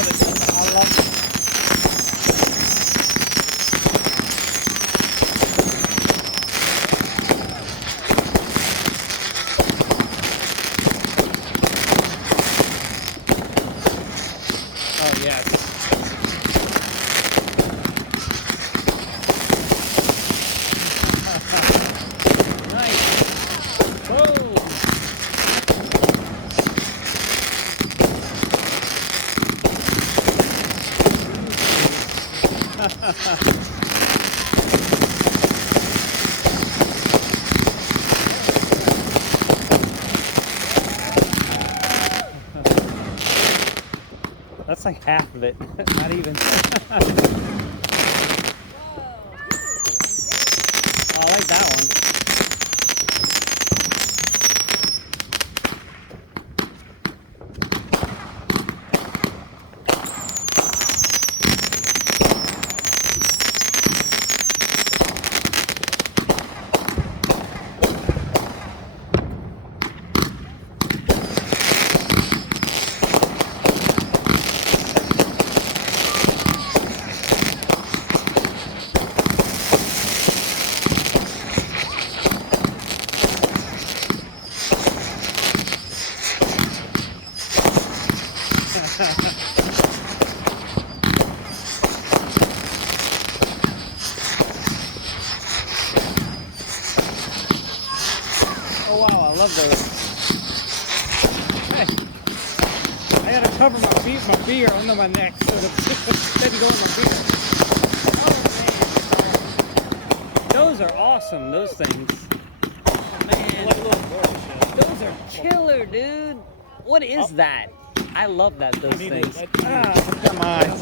love it. I love it. Oh, yes. Nice. Whoa. That's like half of it, not even. Oh, I like that one. Oh wow, I love those. Hey, I gotta cover my beer under my neck so the doesn't go in my beer. Oh man, those are awesome. Those things. Oh, man, Like a little bird shit. those are killer, dude. What is that? I love that. Those things. Come on.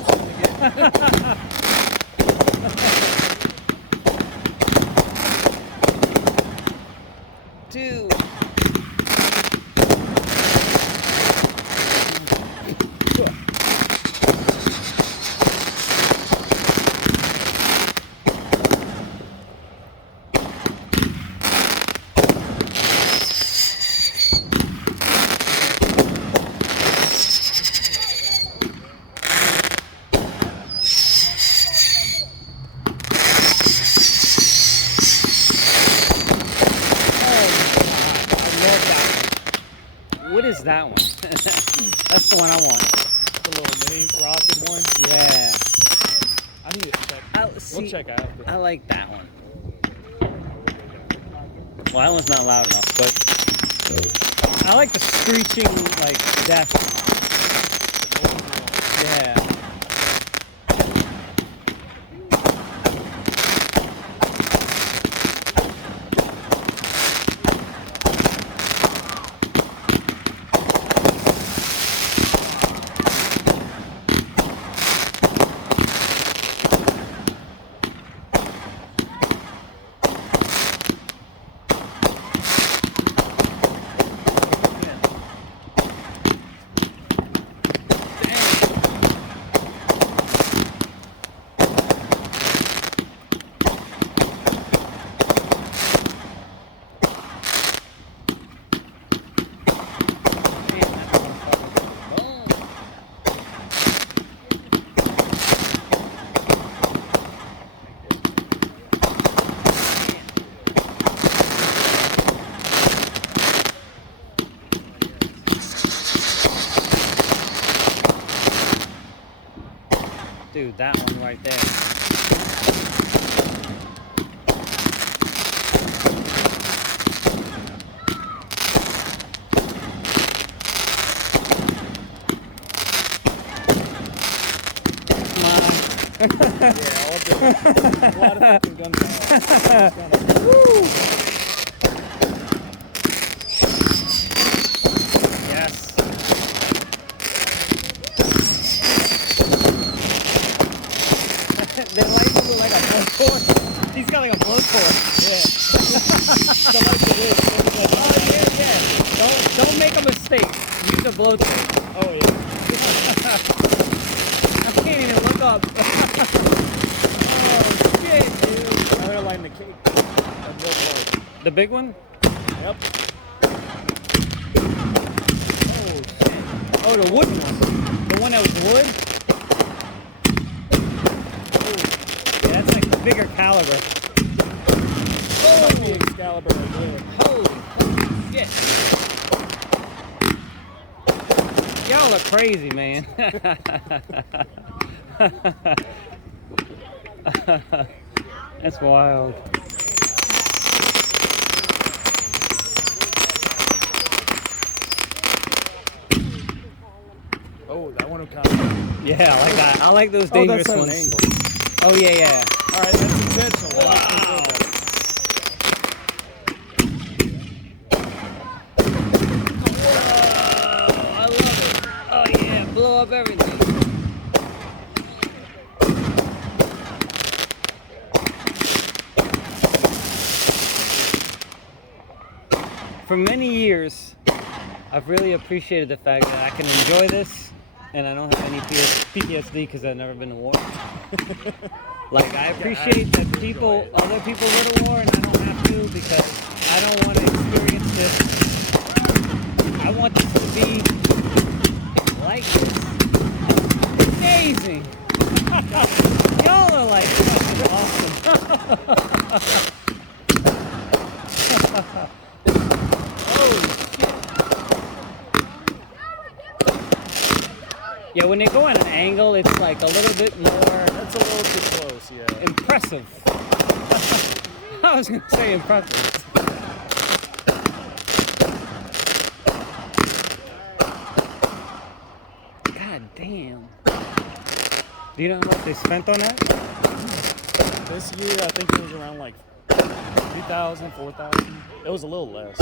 Dude. What is that one? That's the one I want. The little mini rocket one. Yeah. I need to check. We'll check out. I like that one. Well, that one's not loud enough, but I like the screeching, like, death. Yeah. Dude, that one right there. Come on. Yeah, I'll do it. A lot of fucking gunfire. Woo! Yes. They light him with like a blowtorch. He's got like a blowtorch. Yeah. So like it is. Oh yeah. Don't make a mistake. Use a blowtorch. Oh yeah. I can't even look up. Oh shit, dude. I'm gonna light the cake. The big one? Yep. Oh shit. Oh, the wood one. The one that was wood? bigger caliber. That might be Excalibur right there. Holy shit. Y'all are crazy, man. That's wild. Oh, that one will count. Yeah, I like that. I like those Oh, dangerous that's an ones. angle. Oh yeah, yeah. All right, that's intentional. That makes me feel better. Whoa, I love it. Oh yeah, blow up everything. For many years, I've really appreciated the fact that I can enjoy this and I don't have any PTSD because I've never been to war. Like, I appreciate that other people go to war and I don't have to because I don't want to experience this. I want this to be like this. Amazing. Y'all are like fucking awesome. Yeah, when they go at an angle, it's like a little bit more That's a little too close, yeah. impressive. I was gonna say impressive. God damn. Do you know how much they spent on that? This year, I think it was around like 3,000, 4,000. It was a little less.